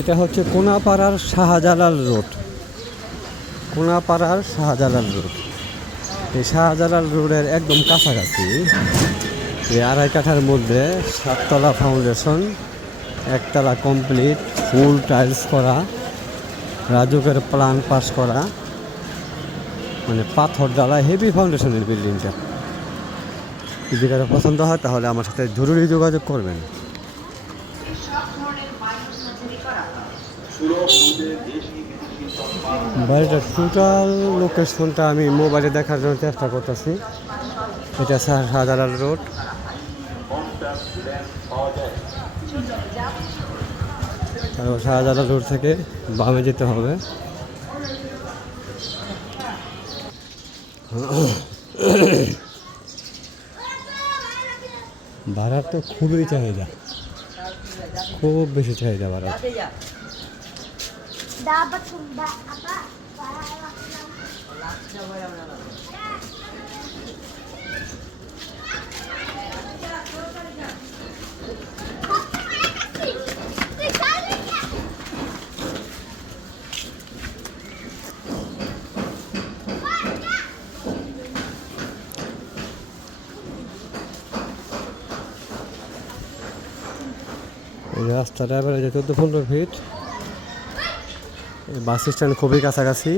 এটা হচ্ছে কোনাপাড়ার শাহজালাল রোড। কোনাপাড়ার শাহজালাল রোড। এই শাহজালাল রোডের একদম কাছাকাছি। এই আড়াই কাঠার মধ্যে সাততলা ফাউন্ডেশন, একতলা কমপ্লিট, ফুল টাইলস করা, রাজুকের প্ল্যান পাস করা মানে পাথর ডালা হেভি ফাউন্ডেশনের বিল্ডিংটা। যদি কারও পছন্দ হয় তাহলে আমার সাথে জরুরি যোগাযোগ করবেন। বাড়িটার টোটাল লোকেশনটা আমি মোবাইলে দেখার জন্য চেষ্টা করতেছি। এটা শাহজালাল রোড। শাহজালাল রোড থেকে বামে যেতে হবে। ভাড়ার তো খুবই চাহিদা। খুব বেশি চাহিদা ভাড়া Dapat sumba apa? Para এই রাস্তাটা এবারে যে চোদ্দো পনেরো ফিট এই বাস স্ট্যান্ড খুবই কাছাকাছি।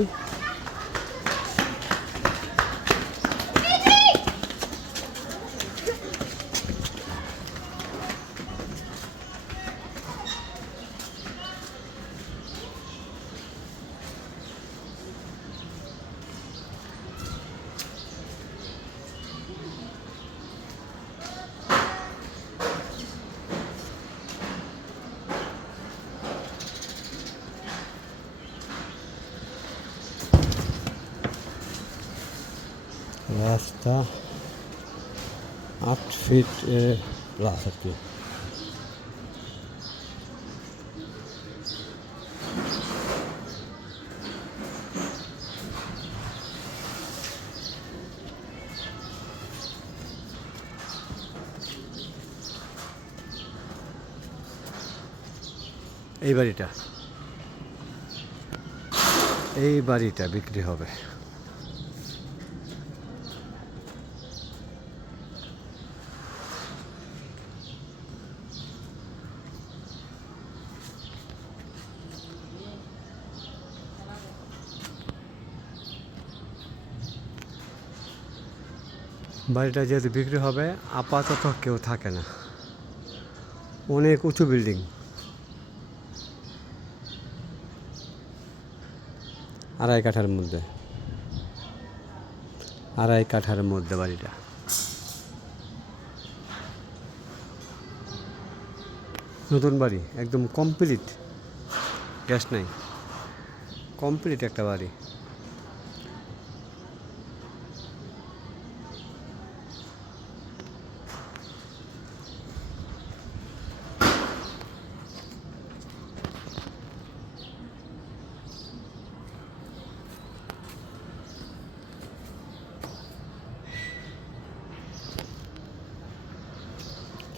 রাস্তা আট ফিট প্লাস এই বাড়িটা এই বাড়িটা বিক্রি হবে বাড়িটা যেহেতু বিক্রি হবে, আপাতত কেউ থাকে না। অনেক উঁচু বিল্ডিং। আড়াই কাঠার মধ্যে। আড়াই কাঠার মধ্যে বাড়িটা। নতুন বাড়ি, একদম কমপ্লিট। গ্যাস নাই। কমপ্লিট একটা বাড়ি।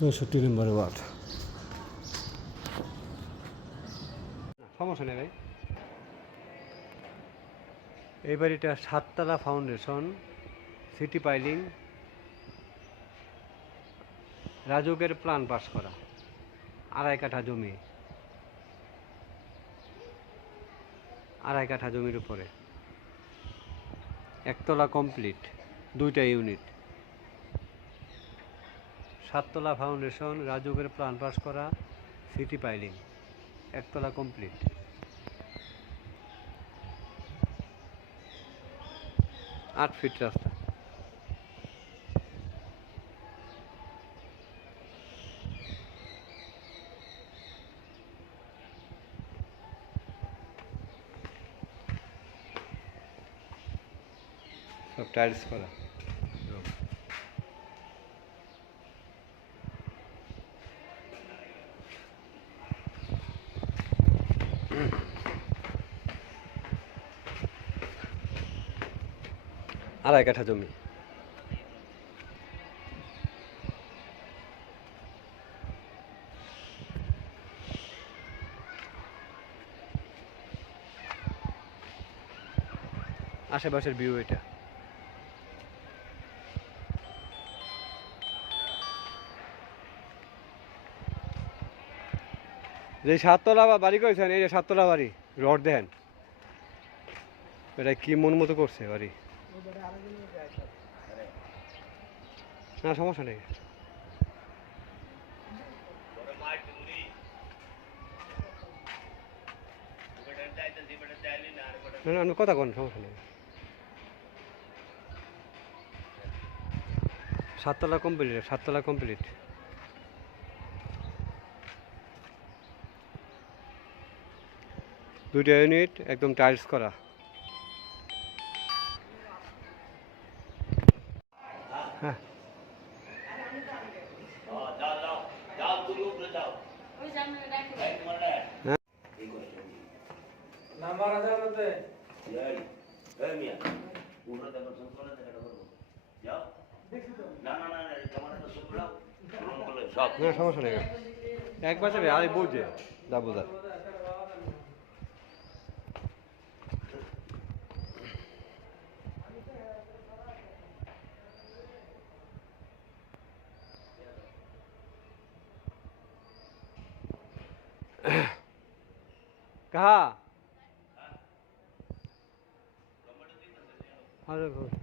চৌষট্টি নম্বর ওয়ার্ড। সমস্যা নেই ভাই। এই বাড়িটা সাততলা ফাউন্ডেশন, সিটি পাইলিং, রাজুকের প্ল্যান পাস করা, আড়াই কাঠা জমি। আড়াই কাঠা জমির উপরে। একতলা কমপ্লিট, দুইটা ইউনিট। সাততলা ফাউন্ডেশন, রাজুকের প্ল্যান পাস করা, সিটি পাইলিং, একতলা কমপ্লিট। আট ফিট রাস্তা। সব টাইলস করা। Mm. আড়াই কাঠা জমি। আশেপাশের ভিউ এটা। যে সাততলা বা বাড়ি করেছেন এই যে সাততলা বাড়ি, রড দেন এটা কি মন মতো করছে বাড়ি? না, সমস্যা নেই। না না আপনি কথা কোন, সমস্যা নেই। সাততলা কমপ্লিট সাততলা কমপ্লিট দুইটা ইউনিট একদম টাইলস করা হ্যাঁ যাও যাও যাও তুমি উপরে যাও এই তোমার না হ্যাঁ। এই করে নাম্বার আছে বলতে এই এই মিয়া উপরে দেখো সব করে দেখা করব যাও না না না না তোমার তো সব দাও পূরণ করলে সব না সমস্যা নেই। একবার যাবে আরে বুঝে যা। বোঝা कहा? अरे